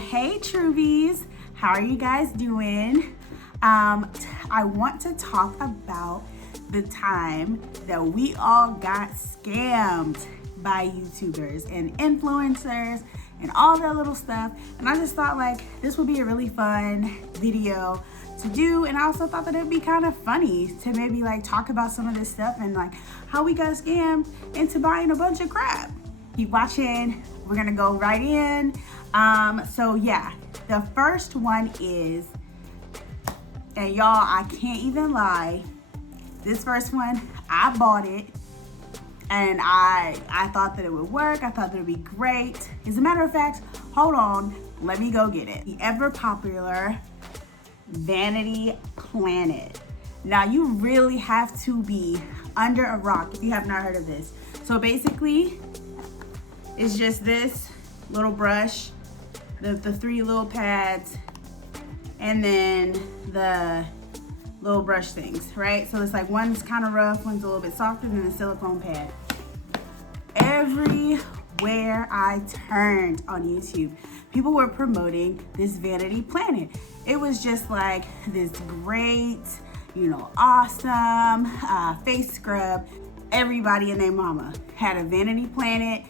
hey Truvies, how are you guys doing? I want to talk about the time that we all got scammed by YouTubers and influencers and all that little stuff. And I just thought like this would be a really fun video to do. And I also thought that it'd be kind of funny to maybe like talk about some of this stuff and like how we got scammed into buying a bunch of crap. Keep watching, we're gonna go right in. So yeah, the first one is, and y'all, I can't even lie, this first one, I bought it and I thought that it would work. I thought that it would be great. As a matter of fact, hold on, let me go get it. The ever popular Vanity Planet. Now you really have to be under a rock if you have not heard of this. So basically, it's just this little brush, the three little pads, and then the little brush things, right? So it's like one's kind of rough, one's a little bit softer than the silicone pad. Everywhere I turned on YouTube, people were promoting this Vanity Planet. It was just like this great, awesome face scrub. Everybody and their mama had a Vanity Planet.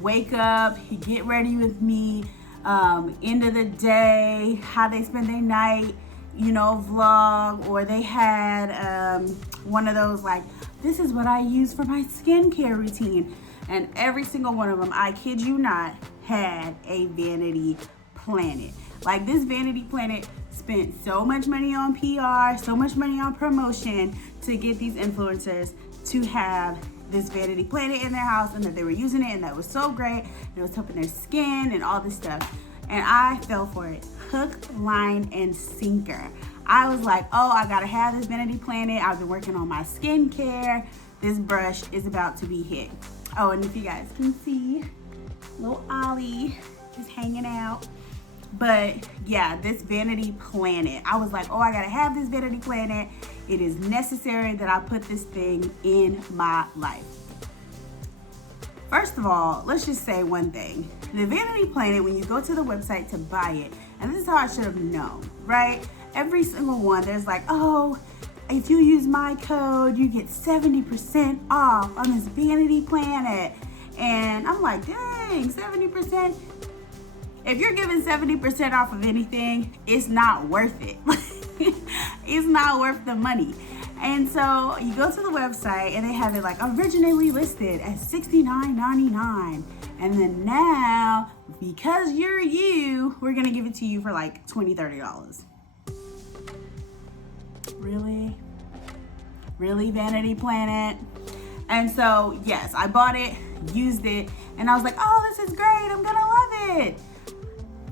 Wake up, get ready with me, end of the day, how they spend their night, vlog. Or they had one of those like, this is what I use for my skincare routine. And every single one of them, I kid you not, had a Vanity Planet. Like, this Vanity Planet spent so much money on PR, so much money on promotion to get these influencers to have this Vanity Planet in their house, and that they were using it, and that was so great. It was helping their skin and all this stuff. And I fell for it, hook, line, and sinker. I was like, oh, I gotta have this Vanity Planet. I've been working on my skincare. This brush is about to be hit. Oh, and if you guys can see, little Ollie is hanging out. But yeah, this Vanity Planet, I was like, oh, I gotta have this Vanity Planet. It is necessary that I put this thing in my life. First of all, let's just say one thing. The Vanity Planet, when you go to the website to buy it, and this is how I should have known, right? Every single one, there's like, oh, if you use my code, you get 70% off on this Vanity Planet. And I'm like, dang, 70%? If you're giving 70% off of anything, it's not worth it. It's not worth the money. And so you go to the website and they have it like originally listed at $69.99. And then now, because you're you, we're gonna give it to you for like $20, $30. Really? Really, Vanity Planet? And so, yes, I bought it, used it, and I was like, oh, this is great, I'm gonna love it.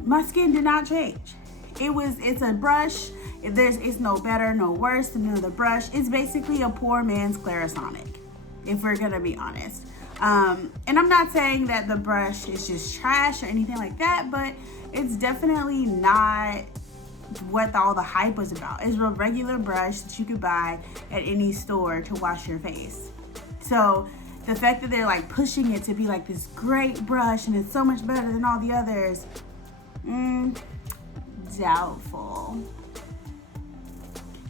My skin did not change. It's a brush. It's no better, no worse than another brush. It's basically a poor man's Clarisonic, if we're gonna be honest. And I'm not saying that the brush is just trash or anything like that, but it's definitely not what all the hype was about. It's a regular brush that you could buy at any store to wash your face. So the fact that they're like pushing it to be like this great brush and it's so much better than all the others, doubtful.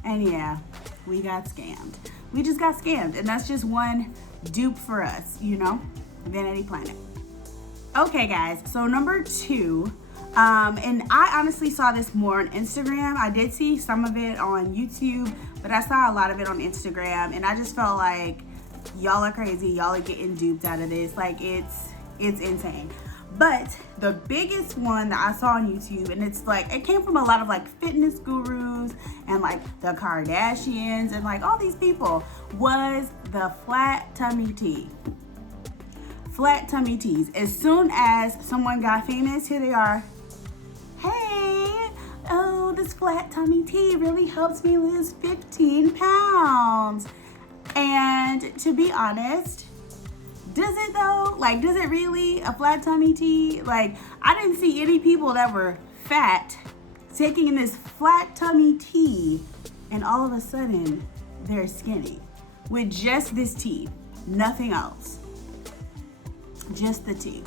And yeah, we got scammed. We just got scammed, and that's just one dupe for us, Vanity Planet. Okay guys, so number two, and I honestly saw this more on Instagram. I did see some of it on YouTube, but I saw a lot of it on Instagram, and I just felt like y'all are crazy. Y'all are getting duped out of this. Like, it's insane. But the biggest one that I saw on YouTube, and it's like, it came from a lot of like fitness gurus and like the Kardashians and like all these people, was the flat tummy tea. Flat tummy teas. As soon as someone got famous, here they are. Hey, oh, this flat tummy tea really helps me lose 15 pounds. And to be honest, does it though? Like, does it really? A flat tummy tea? Like, I didn't see any people that were fat taking in this flat tummy tea and all of a sudden they're skinny with just this tea, nothing else, just the tea.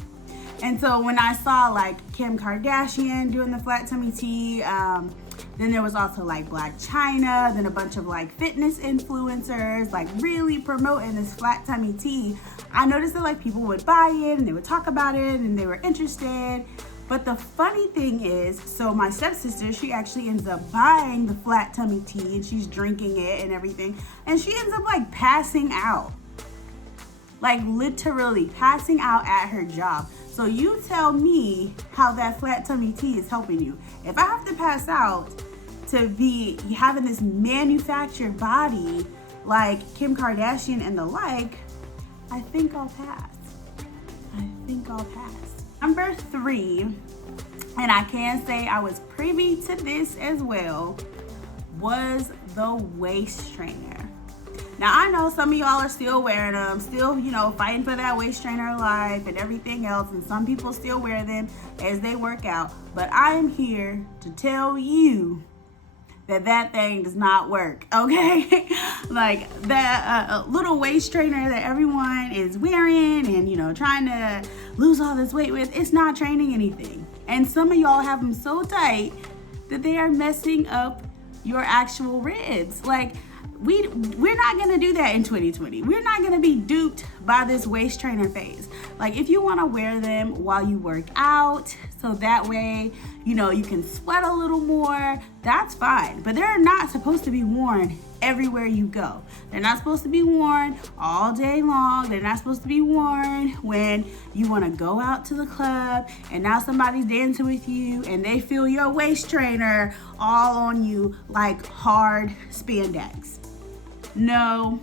And so when I saw like Kim Kardashian doing the flat tummy tea, then there was also like Black China, then a bunch of like fitness influencers like really promoting this flat tummy tea. I noticed that like people would buy it and they would talk about it and they were interested. But the funny thing is, so my stepsister, she actually ends up buying the flat tummy tea and she's drinking it and everything. And she ends up like passing out. Like literally passing out at her job. So you tell me how that flat tummy tea is helping you. If I have to pass out to be having this manufactured body like Kim Kardashian and the like, I think I'll pass. Number 3, and I can say I was privy to this as well, was the waist trainer. Now I know some of y'all are still wearing them, still, fighting for that waist trainer life and everything else, and some people still wear them as they work out. But I am here to tell you that thing does not work, okay? Like that little waist trainer that everyone is wearing and trying to lose all this weight with, it's not training anything. And some of y'all have them so tight that they are messing up your actual ribs. Like we're not gonna do that in 2020. We're not gonna be duped by this waist trainer phase. Like if you wanna wear them while you work out, so that way, you can sweat a little more, that's fine. But they're not supposed to be worn everywhere you go. They're not supposed to be worn all day long. They're not supposed to be worn when you wanna go out to the club and now somebody's dancing with you and they feel your waist trainer all on you like hard spandex. No,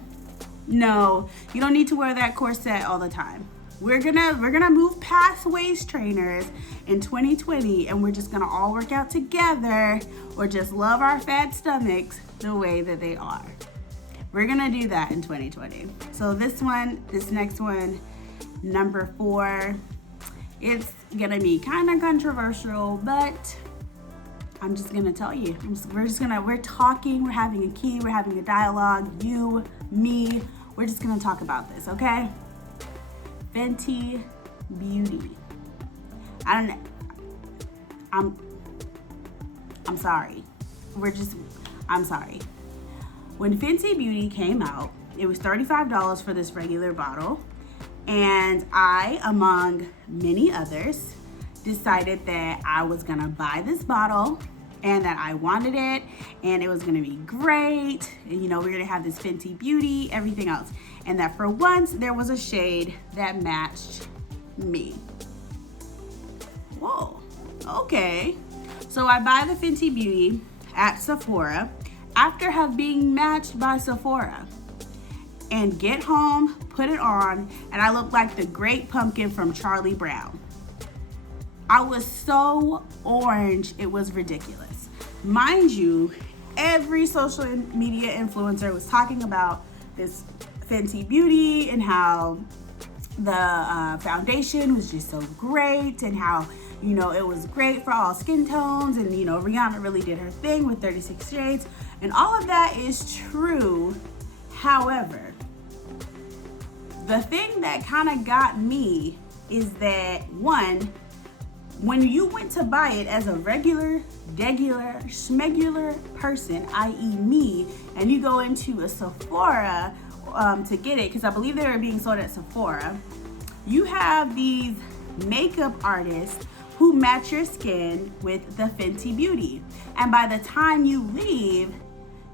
you don't need to wear that corset all the time. We're gonna move past waist trainers in 2020 and we're just gonna all work out together or just love our fat stomachs the way that they are. We're gonna do that in 2020. So this next one, number 4, it's gonna be kind of controversial, but I'm just gonna tell you. We're talking, we're having a key, we're having a dialogue, you, me, we're just gonna talk about this, okay? Fenty Beauty. I'm sorry. I'm sorry. When Fenty Beauty came out, it was $35 for this regular bottle. And I, among many others, decided that I was gonna buy this bottle and that I wanted it and it was gonna be great. And we're gonna have this Fenty Beauty, everything else. And that for once there was a shade that matched me. Whoa, okay. So I buy the Fenty Beauty at Sephora after being matched by Sephora and get home, put it on, and I look like the Great Pumpkin from Charlie Brown. I was so orange, it was ridiculous. Mind you, every social media influencer was talking about this Fenty Beauty and how the foundation was just so great and how, it was great for all skin tones and, Rihanna really did her thing with 36 shades and all of that is true. However, the thing that kind of got me is that one, when you went to buy it as a regular, schmegular person, i.e. me, and you go into a Sephora to get it, because I believe they were being sold at Sephora, you have these makeup artists who match your skin with the Fenty Beauty. And by the time you leave,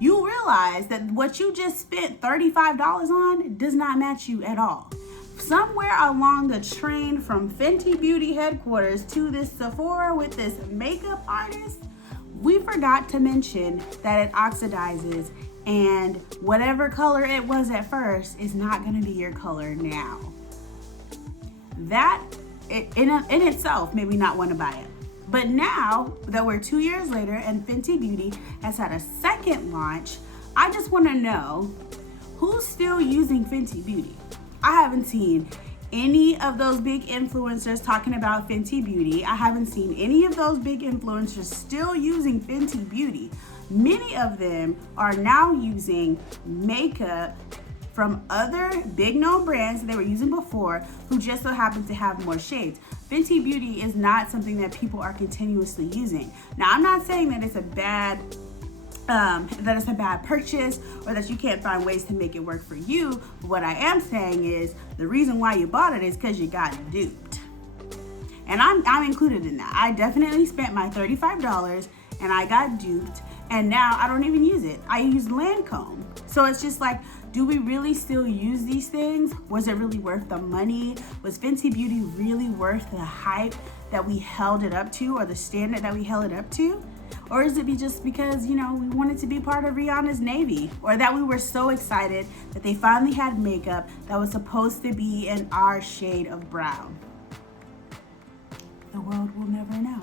you realize that what you just spent $35 on does not match you at all. Somewhere along the train from Fenty Beauty headquarters to this Sephora with this makeup artist, we forgot to mention that it oxidizes and whatever color it was at first is not gonna be your color now. That in itself made me not want to buy it. But now that we're 2 years later and Fenty Beauty has had a second launch, I just want to know who's still using Fenty Beauty. I haven't seen any of those big influencers talking about Fenty Beauty. I haven't seen any of those big influencers still using Fenty Beauty. Many of them are now using makeup from other big known brands that they were using before who just so happened to have more shades. Fenty Beauty is not something that people are continuously using. Now, I'm not saying that it's a bad purchase or that you can't find ways to make it work for you. What I am saying is the reason why you bought it is because you got duped. And I'm included in that. I definitely spent my $35 and I got duped, and now I don't even use it. I use Lancome. So it's just like, do we really still use these things? Was it really worth the money? Was Fenty Beauty really worth the hype that we held it up to, or the standard that we held it up to? Or is it just because, we wanted to be part of Rihanna's Navy, or that we were so excited that they finally had makeup that was supposed to be in our shade of brown? The world will never know.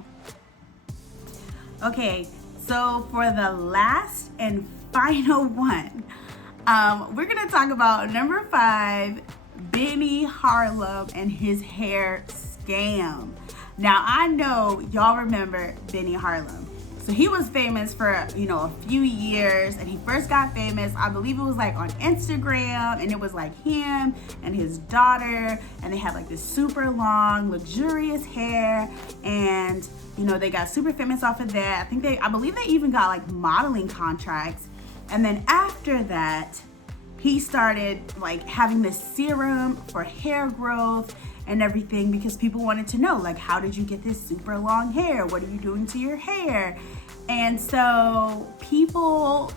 Okay, so for the last and final one, we're gonna talk about number 5, Benny Harlow and his hair scam. Now, I know y'all remember Benny Harlow. So he was famous for, a few years, and he first got famous, I believe it was like on Instagram, and it was like him and his daughter, and they had like this super long, luxurious hair, and they got super famous off of that. I believe they even got like modeling contracts. And then after that, he started like having this serum for hair growth and everything, because people wanted to know, like, how did you get this super long hair? What are you doing to your hair? And so people,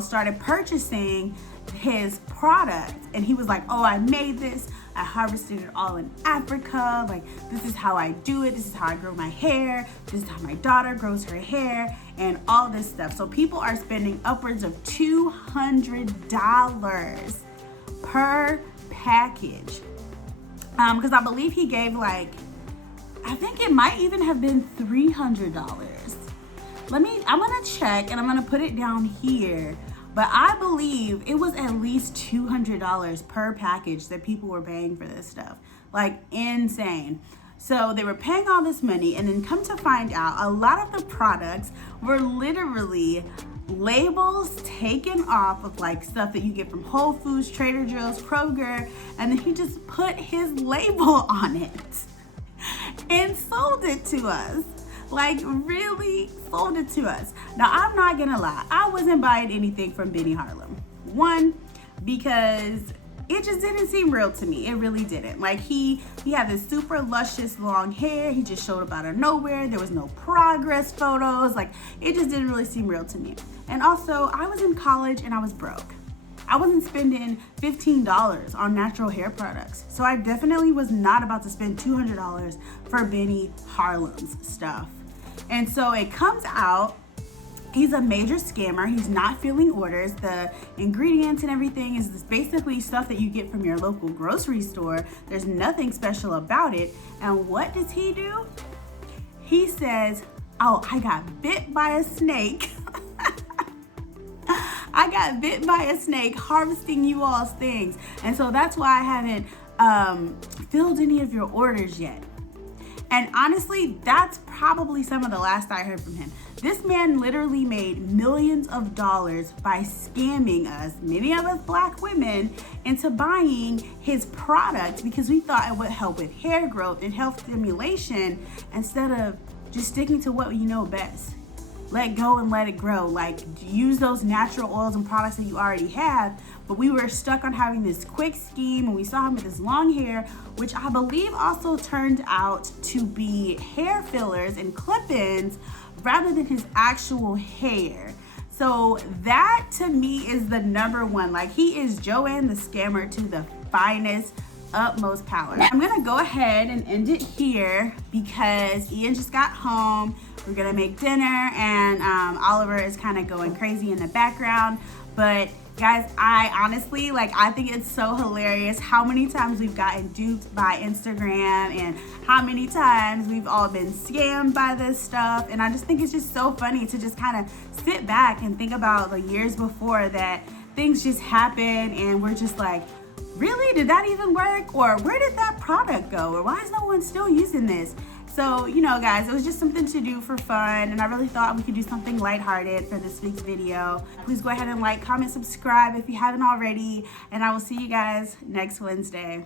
started purchasing his product, and he was like, oh, I made this. I harvested it all in Africa. Like, this is how I do it. This is how I grow my hair. This is how my daughter grows her hair, and all this stuff. So people are spending upwards of $200 per package. Because I believe he gave I think it might even have been $300. I'm gonna check and I'm gonna put it down here. But I believe it was at least $200 per package that people were paying for this stuff. Like, insane. So they were paying all this money, and then come to find out, a lot of the products were literally labels taken off of like stuff that you get from Whole Foods, Trader Joe's, Kroger, and then he just put his label on it and sold it to us. Like, really sold it to us. Now, I'm not gonna lie, I wasn't buying anything from Benny Harlow. One, because it just didn't seem real to me. It really didn't. Like, he had this super luscious long hair. He just showed up out of nowhere. There was no progress photos. Like, it just didn't really seem real to me. And also, I was in college and I was broke. I wasn't spending $15 on natural hair products. So I definitely was not about to spend $200 for Benny Harlow's stuff. And so it comes out, he's a major scammer. He's not filling orders. The ingredients and everything is basically stuff that you get from your local grocery store. There's nothing special about it. And what does he do? He says, oh, I got bit by a snake. I got bit by a snake harvesting you all's things. And so that's why I haven't filled any of your orders yet. And honestly, that's probably some of the last I heard from him. This man literally made millions of dollars by scamming us, many of us Black women, into buying his product because we thought it would help with hair growth and health stimulation, instead of just sticking to what you know best. Let go and let it grow. Like, use those natural oils and products that you already have. But we were stuck on having this quick scheme, and we saw him with his long hair, which I believe also turned out to be hair fillers and clip-ins rather than his actual hair. So that to me is the number one. Like, he is Joanne the Scammer to the finest, utmost power. I'm gonna go ahead and end it here because Ian just got home. We're gonna make dinner, and Oliver is kind of going crazy in the background. But guys, I honestly, I think it's so hilarious how many times we've gotten duped by Instagram and how many times we've all been scammed by this stuff. And I just think it's just so funny to just kind of sit back and think about the years before that things just happen and we're just like, really, did that even work? Or where did that product go? Or why is no one still using this? So, you know, guys, it was just something to do for fun, and I really thought we could do something lighthearted for this week's video. Please go ahead and like, comment, subscribe if you haven't already, and I will see you guys next Wednesday.